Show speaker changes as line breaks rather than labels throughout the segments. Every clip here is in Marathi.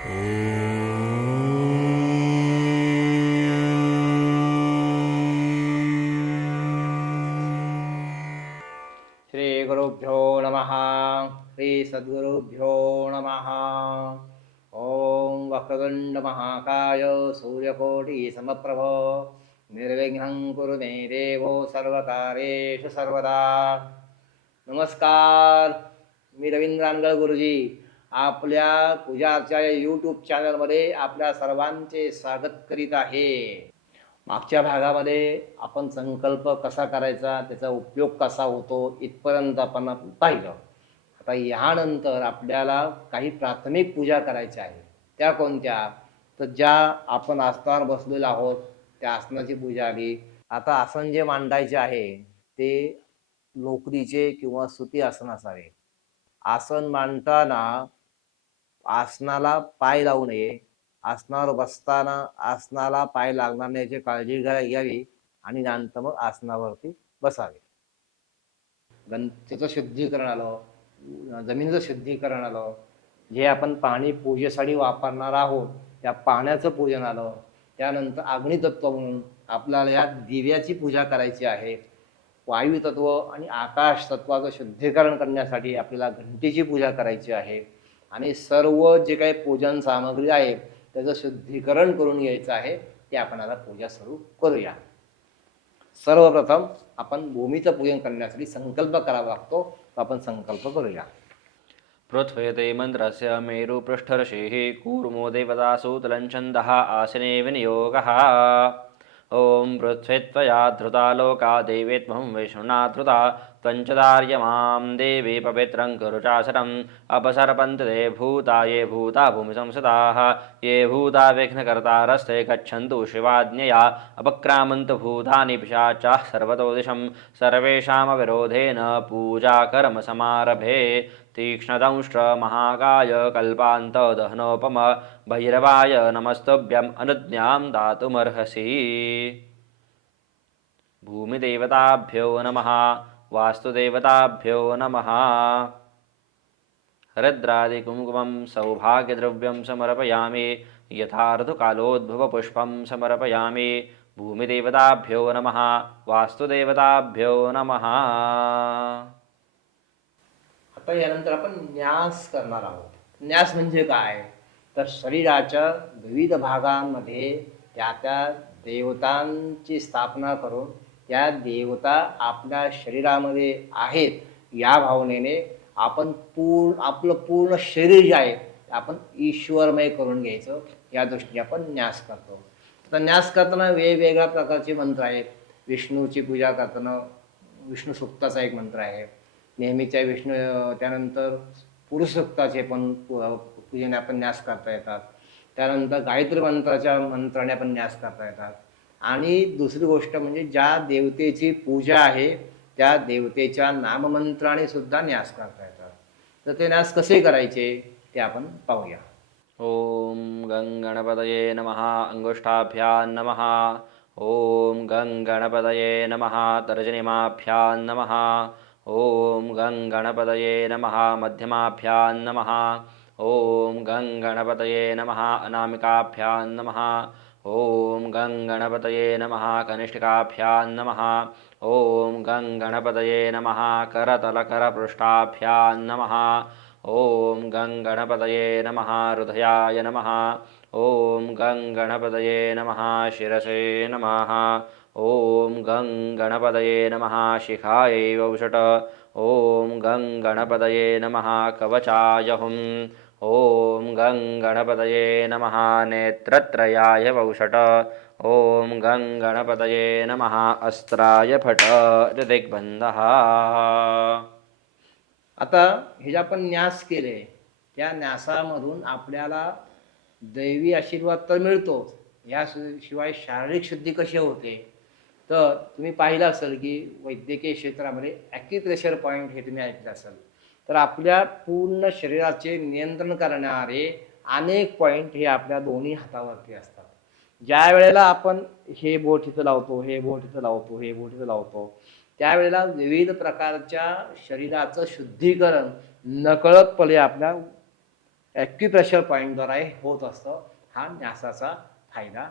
श्री गुरुभ्यो नमः। श्री सद्गुरुभ्यो नमः ॐ वक्रतुण्ड महाकाय सूर्यकोटि समप्रभो निर्विघ्नं कुरु मे देवो सर्वकारेषु सर्वदा। नमस्कार मी रवींद्र गुरुजी। आपल्या पूजा यूट्यूब चॅनलमध्ये आपल्या सर्वांचे स्वागत करीत आहे. मागच्या भागामध्ये आपण संकल्प कसा करायचा त्याचा उपयोग कसा होतो इथपर्यंत आपण पाहिलं. आता यानंतर आपल्याला काही प्राथमिक पूजा करायच्या आहे. त्या कोणत्या? तर ज्या आपण आसनावर बसलेलो आहोत त्या आसनाची पूजा आली आता आसन जे मांडायचे आहे ते लोकरीचे किंवा सुती आसन असावे आसन मांडताना आसनाला पाय लावू नये. आसनावर बसताना आसनाला पाय लागणार नाही याची काळजी घ्यावी आणि नंतर मग आसनावरती बसावे. गणतीचं शुद्धीकरण आलं जमिनीचं शुद्धीकरण आलं जे आपण पाणी पूजेसाठी वापरणार आहोत त्या पाण्याचं पूजन आलं त्यानंतर अग्नितत्व म्हणून आपल्याला या दिव्याची पूजा करायची आहे. वायुतत्व आणि आकाश तत्वाचं शुद्धीकरण करण्यासाठी आपल्याला घंटेची पूजा करायची आहे. आणि सर्व जे काही पूजन सामग्री आहे त्याचं शुद्धीकरण करून घ्यायचं आहे ते आपण आता पूजा सुरू करूया. सर्वप्रथम आपण भूमीचं पूजन करण्यासाठी संकल्प करावा लागतो तो आपण संकल्प करूया.
पृथ्वीते मंत्रस्य मेरुपृष्ठर्षेः कूर्मो देवतासूतलञ्छन्दः आसने विनियोगः। ॐ पृथ्वी त्वया धृता लोका देवे त्वं विष्णुना धृता त्वञ्चदार्यमां देवी पवित्रं कुरु चासरम् अपसर्पन्ति ते भूता ये भूता भूमिसंसदाः ये भूता विघ्नकर्तारस्ते गच्छन्तु शिवाज्ञया अपक्रामन्तु भूतानि पिशाचाः सर्वतो दिशं सर्वेषामविरोधेन पूजाकर्मसमारभे। तीक्ष्णदंष्ट्र महाकाय कल्पान्तदहनोपम भैरवाय नमस्तुभ्यम् अनुज्ञां दातुमर्हसि। भूमिदेवताभ्यो नमः वास्तुदेवताभ्यो नमः। हरिद्रादिकुङ्कुमं सौभाग्यद्रव्यं समर्पयामि यथा ऋतुकालोद्भवपुष्पं समर्पयामि। भूमिदेवताभ्यो नमः वास्तुदेवताभ्यो नमः
आता यानंतर आपण न्यास करणार आहोत. न्यास म्हणजे काय? तर शरीराच्या विविध भागांमध्ये त्या त्या देवतांची स्थापना करून त्या देवता आपल्या शरीरामध्ये आहेत. या भावनेने आपण पूर्ण आपलं पूर्ण शरीर जे आहे ते आपण ईश्वरमय करून घ्यायचं. या दृष्टीने आपण न्यास करतो. आता न्यास करताना वेगवेगळ्या प्रकारचे मंत्र आहेत. विष्णूची पूजा करताना विष्णू सुक्ताचा एक मंत्र आहे. नेहमीच्या विष्णू त्यानंतर पुरुषोक्ताचे पण पूजेने आपण न्यास करता येतात. त्यानंतर गायत्री मंत्राच्या मंत्राने आपण न्यास करता येतात. आणि दुसरी गोष्ट म्हणजे ज्या देवतेची पूजा आहे त्या देवतेच्या नाममंत्राने सुद्धा न्यास करता येतात. तर ते न्यास कसे करायचे ते आपण पाहूया.
ओम गं गणपतये नमः अङ्गुष्ठाभ्यां नमः. ॐ गं गणपतये नमः तर्जनिमाभ्यां नमः. ॐ गङ्गणपतये नमः मध्यमाभ्यां नमः। ॐ गङ्गणपतये नमः अनामिकाभ्यां नमः। ॐ गङ्गणपतये नमः कनिष्ठिकाभ्यां नमः। ॐ गङ्गणपतये नमः करतलकरपृष्ठाभ्यां नमः। ॐ गङ्गणपतये नमः हृदयाय नमः। ॐ गङ्गणपतये नमः शिरसे नमः। ॐ गं गणपतये नमः शिखायै वौषट। ॐ गं गणपतये नमः कवचाय हुं ॐ गं गणपतये नमः नेत्रत्रयाय वौषट। ॐ गं गणपतये नमः अस्त्राय फट ऋदिग्बन्धः
आता हे जे आपण न्यास केले त्या न्यासामधून आपल्याला दैवी आशीर्वाद तर मिळतो या शिवाय शारीरिक शुद्धी कशी होते? तर तुम्ही पाहिलं असेल की वैद्यकीय क्षेत्रामध्ये ॲक्युप्रेशर पॉईंट हे तुम्ही ऐकलं असेल. तर आपल्या पूर्ण शरीराचे नियंत्रण करणारे अनेक पॉईंट हे आपल्या दोन्ही हातावरती असतात. ज्या वेळेला आपण हे बोट इथं लावतो हे बोट इथं लावतो हे बोट इथं लावतो त्यावेळेला विविध प्रकारच्या शरीराचं शुद्धीकरण नकळतपणे आपल्या ॲक्युप्रेशर पॉईंटद्वारे होत असतं. हा न्यासाचा फायदा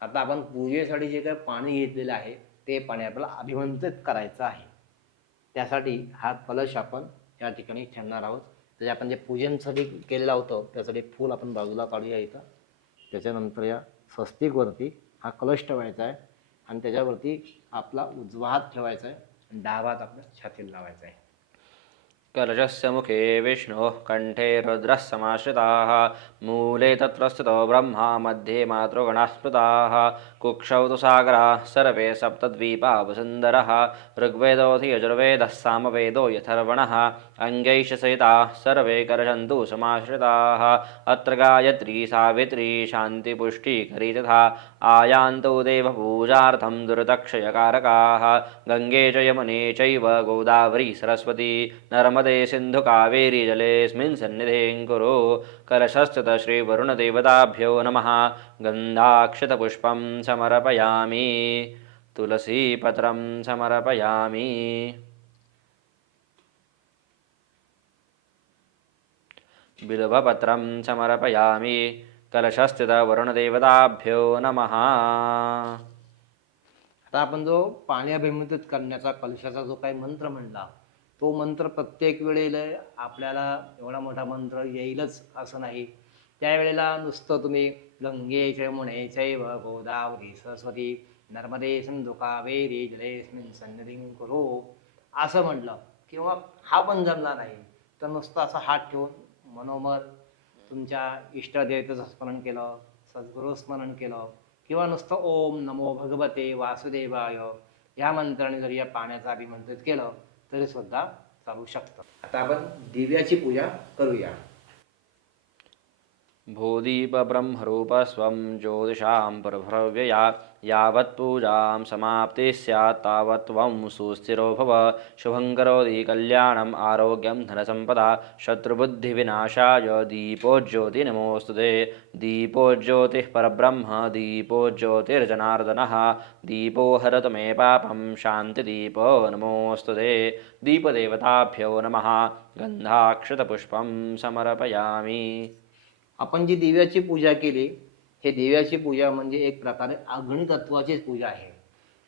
आता आपण पूजेसाठी जे काही पाणी घेतलेलं आहे ते पाणी आपल्याला अभिमंत्रित करायचं आहे. त्यासाठी हा कलश आपण या ठिकाणी ठेवणार आहोत. त्याच्या आपण जे पूजनसाठी केलेलं होतं त्यासाठी फूल आपण बाजूला काढूया इथं. त्याच्यानंतर या स्वस्तिकवरती हा कलश ठेवायचा आहे. आणि त्याच्यावरती आपला उजवा हात ठेवायचा आहे. आणि डावा हात आपल्या छातीला लावायचा आहे.
कलशस्य मुखे विष्णोः कण्ठे रुद्रः समाश्रिताः मूले तत्र स्थितो ब्रह्मा मध्ये मातृगणाः स्मृताः। कुक्षौ तु सर्वे सप्तद्वीपा वसुन्दरः ऋग्वेदोऽधि यजुर्वेदः सामवेदो यथर्वणः अङ्गैश सहिताः सर्वे कर्षन्तु समाश्रिताः। अत्र गायत्री सावित्री शान्तिपुष्टिकरी तथा आयान्तु देवपूजार्थं दुर्दक्षयकारकाः। गङ्गे च यमुने चैव गोदावरी सरस्वती नर्मदे सिन्धुकावेरी जलेऽस्मिन् सन्निधिं कुरु कलशस्थित श्रीवरुणदेवताभ्यो नमः। गन्धाक्षतपुष्पं समर्पयामि तुलसीपत्रं समर्पयामि। बिल्वपत्रं समर्पयामि कलशस्थितवरुणदेवताभ्यो नमः।
आता आपण जो पाणी अभिमंत्रित करण्याचा कलशाचा जो काही मंत्र म्हणला तो मंत्र प्रत्येक वेळेला आपल्याला एवढा मोठा मंत्र येईलच असं नाही. त्यावेळेला नुसतं तुम्ही गंगे चमुने चैव गोदावरी सरस्वती नर्मदे सिंधू कावेरी जलेस्मिन सन्निधी करो. असं म्हटलं किंवा हा पण जमला नाही तर नुसतं असं हात ठेवून मनोमर तुमच्या इष्टदेवतेचं स्मरण केलं सद्गुरू स्मरण केलं किंवा नुसतं ओम नमो भगवते वासुदेवाय या मंत्राने जर या पाण्याचं अभिमंत्रित केलं तरी सुद्धा चालू शकतं. आता आपण दिव्याची पूजा करूया.
भूदीपब्रह्मरूपस्वं ज्योतिषां प्रभ्रव्यया यावत् पूजां समाप्तिः स्यात् तावत् त्वं सुस्थिरो भव शुभं करोति कल्याणम् आरोग्यं धनसम्पदा शत्रुबुद्धिविनाशाय दीपो ज्योतिनमोऽस्तु ते। दीपो ज्योतिः परब्रह्म दीपो ज्योतिर्जनार्दनः दीपो हरतु मे पापं शान्तिदीपो नमोऽस्तु ते। दीपदेवताभ्यो नमः गन्धाक्षतपुष्पं समर्पयामि
आपण जी दिव्याची पूजा केली हे दिव्याची पूजा म्हणजे एक प्रकारे अग्नितत्वाचीच पूजा आहे.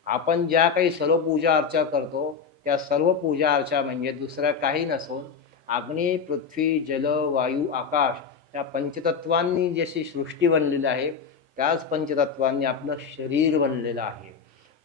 आपण ज्या काही सर्व पूजा अर्चा करतो त्या सर्व पूजा अर्चा म्हणजे दुसऱ्या काही नसून अग्नी पृथ्वी जल वायू आकाश या पंचतत्वांनी जशी सृष्टी बनलेली आहे त्याच पंचतत्वांनी आपलं शरीर बनलेलं आहे.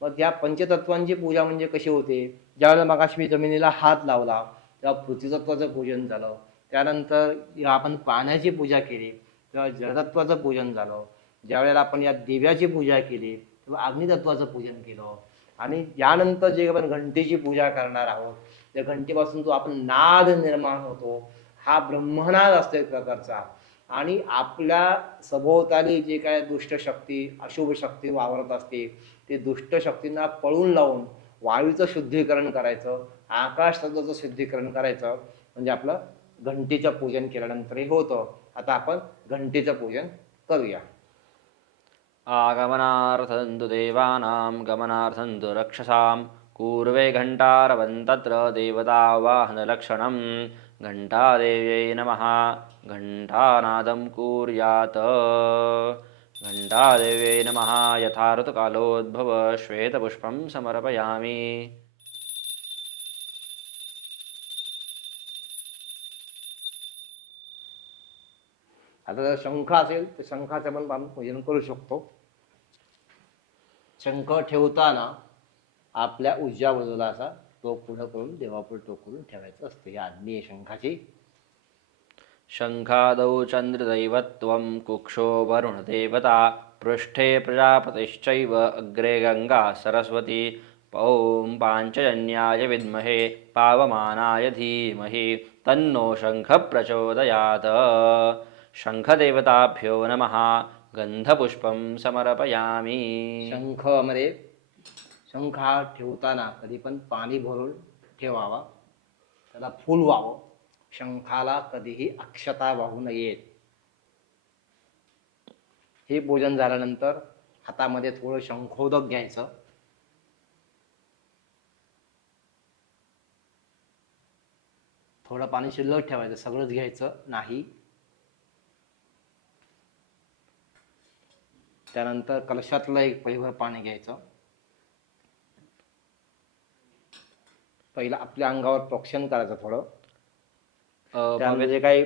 मग त्या पंचतत्वांची पूजा म्हणजे कशी होते? ज्यावेळेला मगाशी मी जमिनीला हात लावला तेव्हा पृथ्वीतत्वाचं पूजन झालं. त्यानंतर आपण पाण्याची पूजा केली तेव्हा जडतत्वाचं पूजन झालं. ज्यावेळेला आपण या दिव्याची पूजा केली तेव्हा अग्नितत्वाचं पूजन केलं. आणि यानंतर जे आपण घंटेची पूजा करणार आहोत त्या घंटेपासून जो आपण नाद निर्माण होतो हा ब्रह्मनाद असतो एक प्रकारचा. आणि आपल्या सभोवताली जे काय दुष्ट शक्ती अशुभ शक्ती वावरत असते ते दुष्ट शक्तींना पळून लावून वायूचं शुद्धीकरण करायचं आकाश तत्वाचं शुद्धीकरण करायचं म्हणजे आपलं घंटेचं पूजन केल्यानंतरही होतं. आता आपण घंटेचं पूजन करूया.
आगमनार्थं तु देवानां गमनार्थं तु रक्षसां पूर्वे घण्टारवन्तत्र देवतावाहनलक्षणं घण्टादेव्यै नमः। घण्टानादं कुर्यात्। घण्टादेव्यै नमः। यथा ऋतुकालोद्भव श्वेतपुष्पं समर्पयामि।
आता जर शंख असेल तर शंखाचं पण आपण पूजन करू शकतो. शंख ठेवताना आपल्या उजव्या बाजूला असा तो पुढं करून देवापुढे टोकून ठेवायचं असतं. ही आज्ञा आहे शंखाची.
शङ्खादौ चन्द्रदैवत्वं कुक्षो वरुणदेवता पृष्ठे प्रजापतिश्चैव अग्रे गंगा सरस्वती ॐ पाञ्चजन्याय विद्महे पावमानाय धीमहि तन्नो शङ्खः प्रचोदयात्। शङ्खदेवताभ्यो नमः गन्धपुष्पं समर्पयामि।
शंखमध्ये शंख हा ठेवताना कधी पण पाणी भरून ठेवावा त्याला फुल व्हावं शंखाला कधीही अक्षता वाहू नयेत हे पूजन झाल्यानंतर हातामध्ये थोडं शंखोदक घ्यायचं. थोडं पाणी शिल्लक ठेवायचं सगळंच घ्यायचं नाही त्यानंतर कलशातलं एक पहिलं पाणी घ्यायचं. पहिलं आपल्या अंगावर प्रोक्षण करायचं थोडं. त्यामध्ये जे काही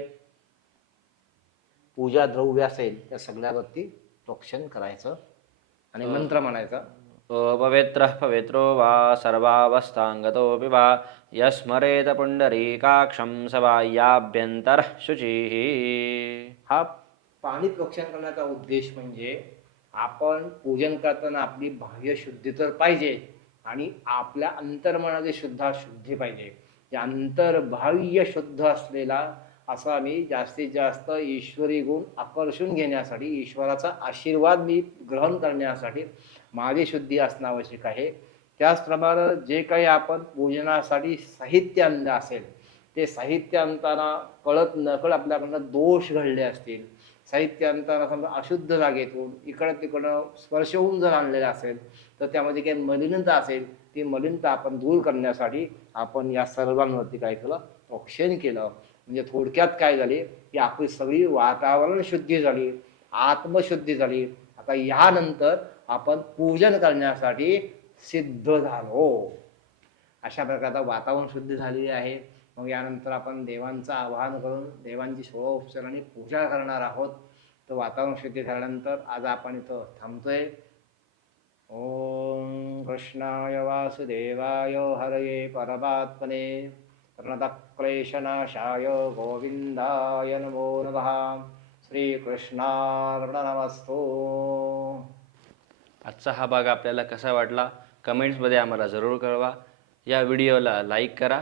पूजा द्रव्य असेल त्या सगळ्यावरती प्रोक्षण करायचं. आणि मंत्र म्हणायचा.
पवित्रः पवित्रो वा सर्वावस्थाङ्गतोऽपि वा यस्मरेत पुण्डरीकाक्षं स बाह्याभ्यन्तरः शुचिः।
हा पाणी प्रोक्षण करण्याचा उद्देश म्हणजे आपण पूजन करताना आपली बाह्य शुद्धी तर पाहिजे आणि आपल्या अंतर्मनाची सुद्धा शुद्धी पाहिजे. अंतर्बाह्य शुद्ध असलेला असा मी जास्तीत जास्त ईश्वरी गुण आकर्षून घेण्यासाठी ईश्वराचा आशीर्वाद मी ग्रहण करण्यासाठी माझी शुद्धी असणं आवश्यक आहे. त्याचप्रमाणे जे काही आपण पूजनासाठी साहित्य आणलं असेल ते साहित्य आणताना कळत नकळत आपल्याकडनं दोष घडले असतील. साहित्य आणताना समजा अशुद्ध जागेतून इकडं तिकडं स्पर्श होऊन जर आणलेलं असेल तर त्यामध्ये काही मलिनता असेल ती मलिनता आपण दूर करण्यासाठी आपण या सर्वांवरती काय केलं ऑक्शन केलं. म्हणजे थोडक्यात काय झाले की आपली सगळी वातावरण शुद्धी झाली आत्मशुद्धी झाली. आता यानंतर आपण पूजन करण्यासाठी सिद्ध झालो. अशा प्रकारचं वातावरण शुद्ध झालेले आहे. मग यानंतर आपण देवांचं आवाहन करून देवांची सोळा उपचाराने पूजा करणार आहोत. तर वातावरण शुद्धी झाल्यानंतर आज आपण इथं थांबतोय. ओम कृष्णाय वासुदेवाय हरये परमात्मने. प्रणतक्लेशनाशाय गोविंदाय नमो नमः. श्रीकृष्णार्पणमस्तु.
आजचा हा भाग आपल्याला कसा वाटला? कमेंट्समध्ये आम्हाला जरूर कळवा. या व्हिडिओला लाईक करा.